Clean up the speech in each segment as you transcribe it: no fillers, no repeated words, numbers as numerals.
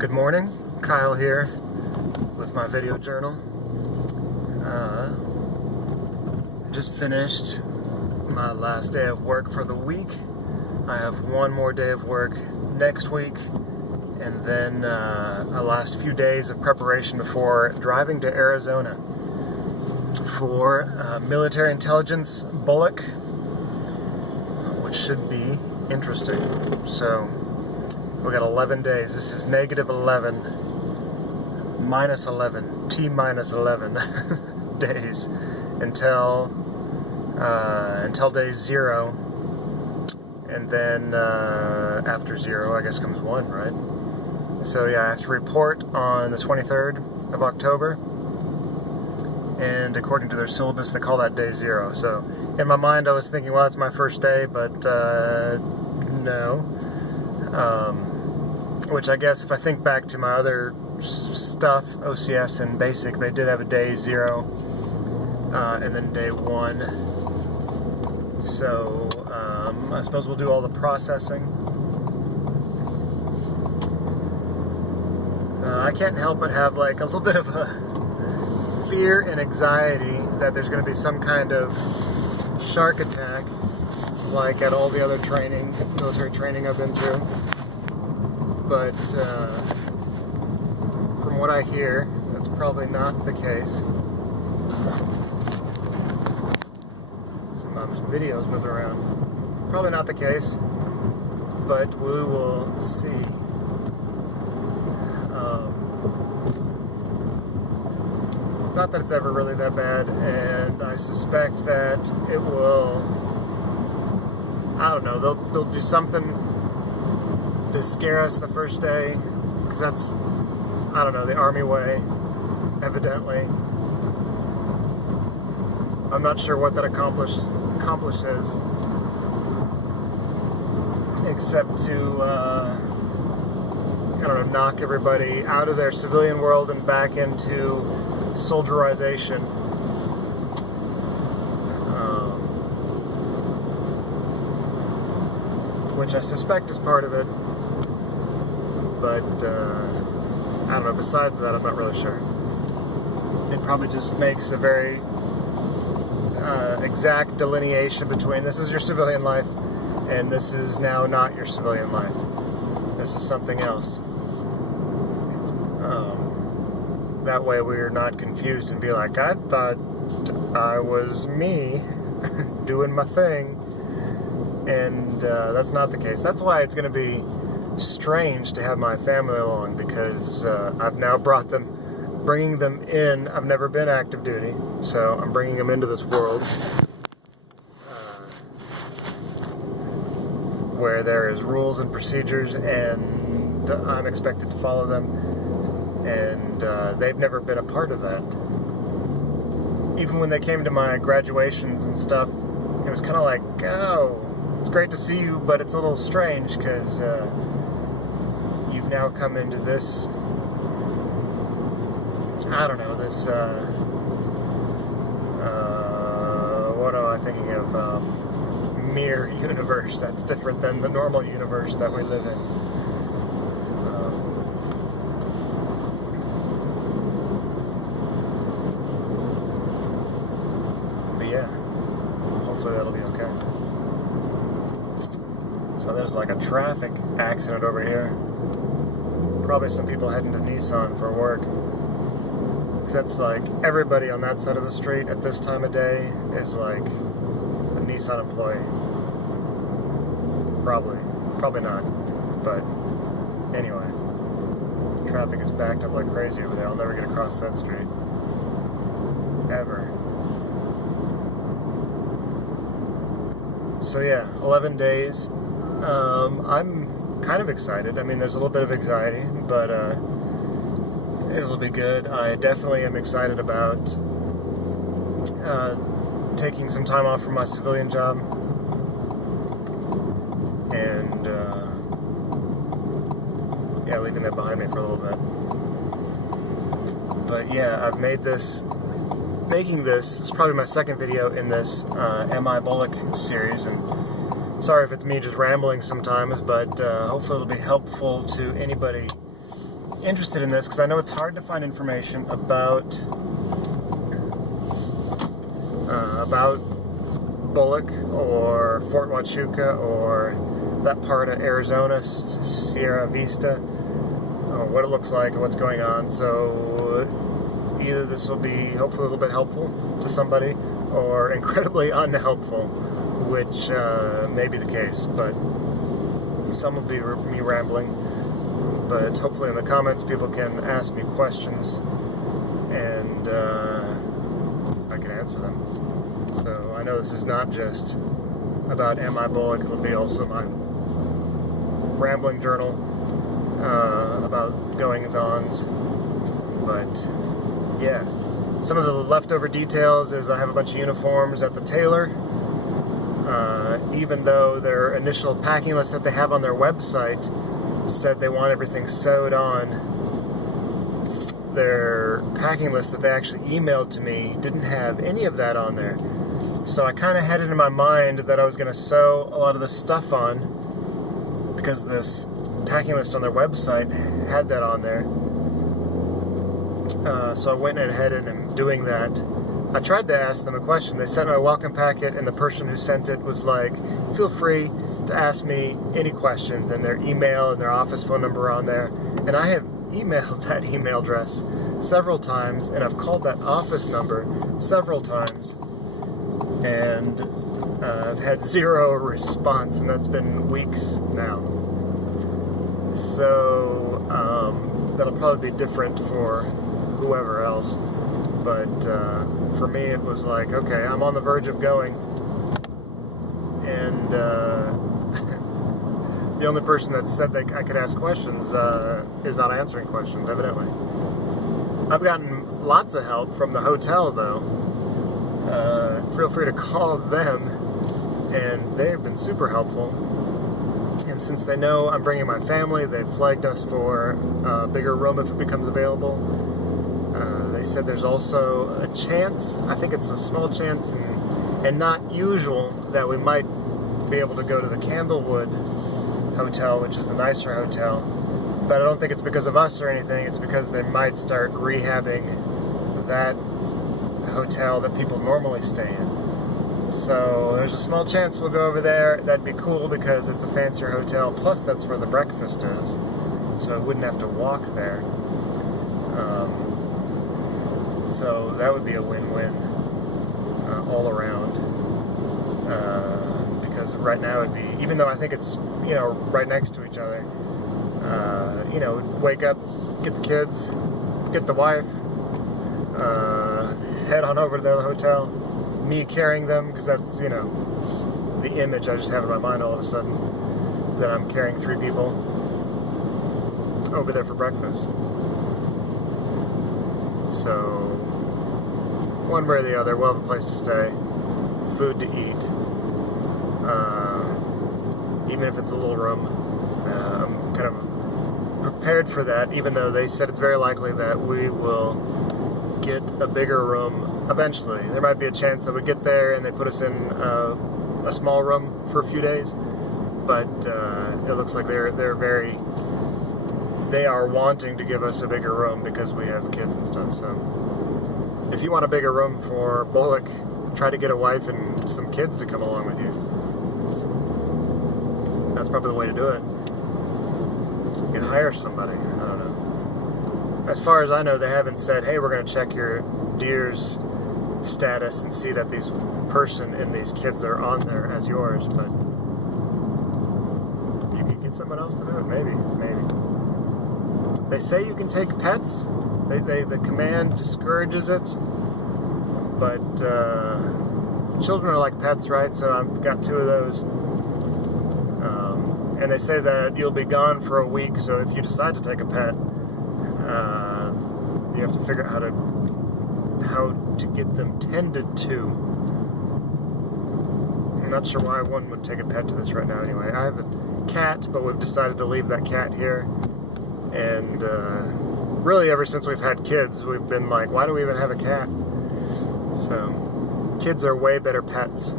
Good morning, Kyle here with my video journal. Just finished my last day of work for the week. I have one more day of work next week, and then a last few days of preparation before driving to Arizona for military intelligence BOLC, which should be interesting. So we got 11 days. This is -11, -11, T-11 days until day 0, and then after 0, I guess, comes 1, right? So yeah, I have to report on the 23rd of October, and according to their syllabus, they call that day 0. So in my mind, I was thinking, well, that's my first day, but no. Which I guess, if I think back to my other stuff, OCS and basic, they did have a day 0 and then day 1. So I suppose we'll do all the processing. I can't help but have like a little bit of a fear and anxiety that there's going to be some kind of shark attack, like at all the other training, military training I've been through. But from what I hear, that's probably not the case. Some videos moving around. Probably not the case, but we will see. Not that it's ever really that bad, and I suspect that it will, I don't know, they'll do something to scare us the first day, because that's, I don't know, the Army way, evidently. I'm not sure what that accomplishes, except to, I don't know, knock everybody out of their civilian world and back into soldierization. Which I suspect is part of it. But, I don't know, besides that, I'm not really sure. It probably just makes a very exact delineation between this is your civilian life and this is now not your civilian life. This is something else. That way we're not confused and be like, I thought I was me doing my thing, and that's not the case. That's why it's going to be strange to have my family along, because I've now bringing them in. I've never been active duty, so I'm bringing them into this world where there is rules and procedures, and I'm expected to follow them, and they've never been a part of that. Even when they came to my graduations and stuff, it was kind of like, oh, it's great to see you, but it's a little strange, because you've now come into this, I don't know, this, what am I thinking of, mirror universe that's different than the normal universe that we live in. But yeah, hopefully that'll be okay. So there's like a traffic accident over here. Probably some people heading to Nissan for work. Because that's like, everybody on that side of the street at this time of day is like a Nissan employee. Probably not. But anyway, traffic is backed up like crazy over there. I'll never get across that street. Ever. So yeah, 11 days. I'm kind of excited. I mean, there's a little bit of anxiety, but it'll be good. I definitely am excited about taking some time off from my civilian job, and yeah, leaving that behind me for a little bit. But yeah, I've made this. Making this is probably my second video in this MI BOLC series, and sorry if it's me just rambling sometimes, but hopefully it'll be helpful to anybody interested in this because I know it's hard to find information about BOLC or Fort Huachuca or that part of Arizona, Sierra Vista, what it looks like and what's going on. So either this will be hopefully a little bit helpful to somebody or incredibly unhelpful, which may be the case, but some will be me rambling. But hopefully in the comments people can ask me questions and I can answer them. So I know this is not just about Am I BOLC, it'll be also my rambling journal about goings-ons. But yeah, some of the leftover details is I have a bunch of uniforms at the tailor. Even though their initial packing list that they have on their website said they want everything sewed on, their packing list that they actually emailed to me didn't have any of that on there. So I kind of had it in my mind that I was going to sew a lot of this stuff on because this packing list on their website had that on there. So I went ahead and am doing that. I tried to ask them a question. They sent me a welcome packet, and the person who sent it was like, feel free to ask me any questions, and their email and their office phone number on there. And I have emailed that email address several times, and I've called that office number several times, and I've had zero response, and that's been weeks now. So that'll probably be different for whoever else. But for me, it was like, okay, I'm on the verge of going, and the only person that said that I could ask questions is not answering questions, evidently. I've gotten lots of help from the hotel, though. Feel free to call them, and they've been super helpful. And since they know I'm bringing my family, they've flagged us for a bigger room if it becomes available. They said there's also a chance, I think it's a small chance and not usual, that we might be able to go to the Candlewood Hotel, which is the nicer hotel. But I don't think it's because of us or anything, it's because they might start rehabbing that hotel that people normally stay in. So there's a small chance we'll go over there. That'd be cool because it's a fancier hotel, plus that's where the breakfast is, so I wouldn't have to walk there. So that would be a win-win all around, because right now it'd be, even though I think it's, you know, right next to each other, you know, wake up, get the kids, get the wife, head on over to the hotel, me carrying them, because that's, you know, the image I just have in my mind all of a sudden, that I'm carrying 3 people over there for breakfast. So one way or the other, we'll have a place to stay, food to eat, even if it's a little room. I'm kind of prepared for that, even though they said it's very likely that we will get a bigger room eventually. There might be a chance that we get there and they put us in a small room for a few days, but it looks like they are wanting to give us a bigger room because we have kids and stuff. So if you want a bigger room for BOLC, try to get a wife and some kids to come along with you. That's probably the way to do it. You can hire somebody. I don't know. As far as I know, they haven't said, hey, we're going to check your deer's status and see that these person and these kids are on there as yours, but you could get someone else to do it, maybe. They say you can take pets. The command discourages it, but children are like pets, right? So I've got 2 of those. And they say that you'll be gone for a week, so if you decide to take a pet, you have to figure out how to get them tended to. I'm not sure why one would take a pet to this right now anyway. I have a cat, but we've decided to leave that cat here. And really ever since we've had kids, we've been like, why do we even have a cat? So kids are way better pets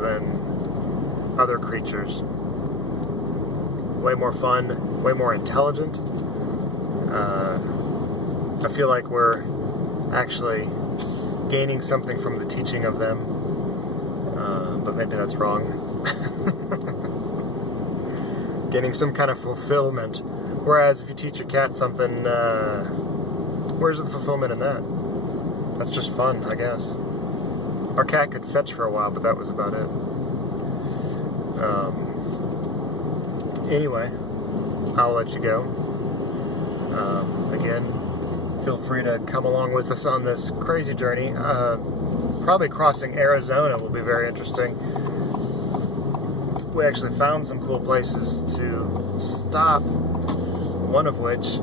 than other creatures. Way more fun, way more intelligent. I feel like we're actually gaining something from the teaching of them, but maybe that's wrong. Gaining some kind of fulfillment. Whereas if you teach your cat something, where's the fulfillment in that? That's just fun, I guess. Our cat could fetch for a while, but that was about it. Anyway, I'll let you go. Again, feel free to come along with us on this crazy journey. Probably crossing Arizona will be very interesting. We actually found some cool places to stop, one of which,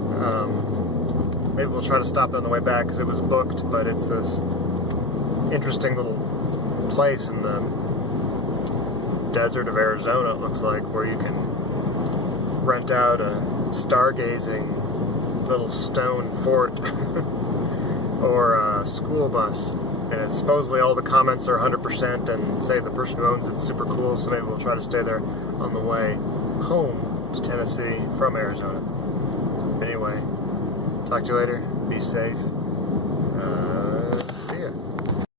maybe we'll try to stop on the way back because it was booked, but it's this interesting little place in the desert of Arizona, it looks like, where you can rent out a stargazing little stone fort or a school bus. And it's supposedly all the comments are 100% and say the person who owns it's super cool, so maybe we'll try to stay there on the way home to Tennessee from Arizona. Anyway, talk to you later. Be safe.